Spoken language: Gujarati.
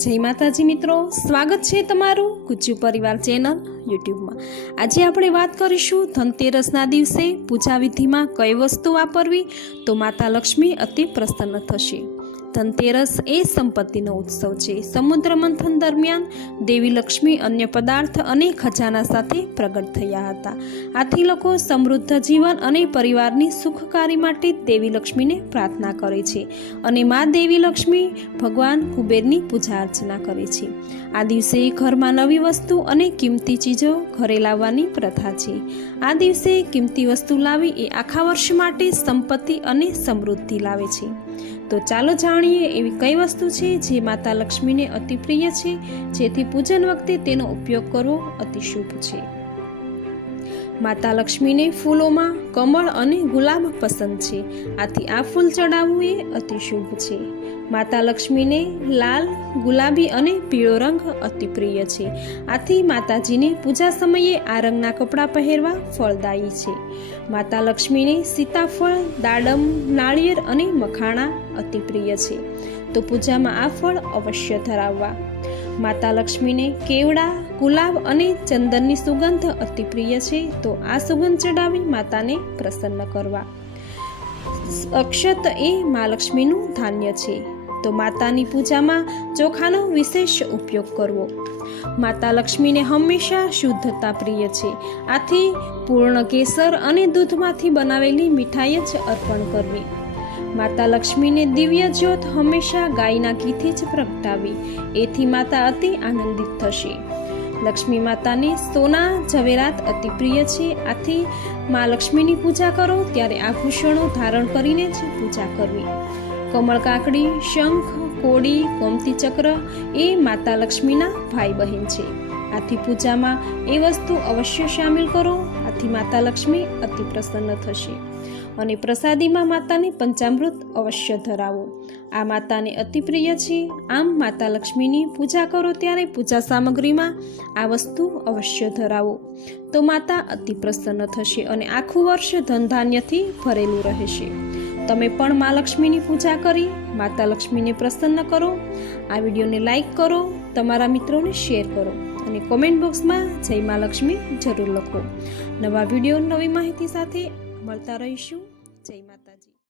જય માતાજી મિત્રો, સ્વાગત છે તમારું ગુજ્જુ પરિવાર ચેનલ યુટ્યુબમાં। આજે આપણે વાત કરીશું ધનતેરસના દિવસે પૂજા વિધિમાં કઈ વસ્તુ વાપરવી તો માતા લક્ષ્મી અતિ પ્રસન્ન થશે। ધનતેરસ એ સંપત્તિનો ઉત્સવ છે। સમુદ્ર મંથન દરમિયાન દેવી લક્ષ્મી અન્ય પદાર્થ અને ખજાના સાથે પ્રગટ થયા હતા। આથી લોકો સમૃદ્ધ જીવન અને પરિવારની સુખકારી માટે દેવી લક્ષ્મીને પ્રાર્થના કરે છે અને મા દેવી લક્ષ્મી ભગવાન કુબેરની પૂજા અર્ચના કરે છે। આ દિવસે ઘરમાં નવી વસ્તુ અને કિંમતી ચીજો ઘરે લાવવાની પ્રથા છે। આ દિવસે કિંમતી વસ્તુ લાવી એ આખા વર્ષ માટે સંપત્તિ અને સમૃદ્ધિ લાવે છે। તો ચાલો જાણીએ એવી કઈ વસ્તુ છે જે માતા લક્ષ્મીને અતિ પ્રિય છે, જેથી પૂજન વખતે તેનો ઉપયોગ કરવો અતિ શુભ છે। માતા લક્ષ્મીને ફૂલોમાં કમળ અને ગુલાબ પસંદ છે, આથી આ ફૂલ ચડાવવું એ અતિ શુભ છે। માતા લક્ષ્મીને લાલ, ગુલાબી અને પીળો રંગ અતિ પ્રિય છે, આથી માતાજીને પૂજા સમયે આ રંગના કપડાં પહેરવા ફળદાયી છે। માતા લક્ષ્મીને સીતાફળ, દાડમ, નાળિયેર અને મખાણા અતિ પ્રિય છે, તો પૂજામાં આ ફળ અવશ્ય ધરાવવા। માતા લક્ષ્મીને કેવડા, ગુલાબ અને ચંદનની સુગંધ અતિ પ્રિય છે, તો આ સુગંધ ચડાવી માતાને પ્રસન્ન કરવા। અક્ષત એ મા લક્ષ્મીનું ધાન્ય છે, તો માતાની પૂજામાં ચોખાનો વિશેષ ઉપયોગ કરવો। માતા લક્ષ્મીને હંમેશા શુદ્ધતા પ્રિય છે, આથી પૂર્ણ કેસર અને દૂધમાંથી બનાવેલી મીઠાઈ જ અર્પણ કરવી। માતા લક્ષ્મીને દિવ્ય જ્યોત હંમેશા ગાયના ઘીથી જ પ્રગટાવી, એથી માતા અતિ આનંદિત થશે। લક્ષ્મી માતાને સોના, ઝવેરાત અતિ પ્રિય છે, આથી મા લક્ષ્મીની પૂજા કરો ત્યારે આભૂષણો ધારણ કરીને જ પૂજા કરવી। કમળ કાકડી, શંખ, કોડી, ગોમતી ચક્ર એ માતા લક્ષ્મીના ભાઈ બહેન છે, આથી પૂજામાં એ વસ્તુ અવશ્ય સામેલ કરો, આથી માતા લક્ષ્મી અતિ પ્રસન્ન થશે। અને પ્રસાદીમાં માતાને પંચામૃત અવશ્ય ધરાવો, આ માતાને અતિ પ્રિય છે। આમ માતા લક્ષ્મીની પૂજા કરો ત્યારે પૂજા સામગ્રીમાં આ વસ્તુ અવશ્ય ધરાવો, તો માતા અતિ પ્રસન્ન થશે અને આખું વર્ષ ધનધાન્યથી ભરેલું રહેશે। તમે પણ મા લક્ષ્મીની પૂજા કરી માતા લક્ષ્મીને પ્રસન્ન કરો। આ વિડીયોને લાઈક કરો, તમારા મિત્રોને શેર કરો અને કોમેન્ટ બોક્સમાં જય મા લક્ષ્મી જરૂર લખો। નવા વિડીયો, નવી માહિતી સાથે મળતા રહીશું। જય માતા।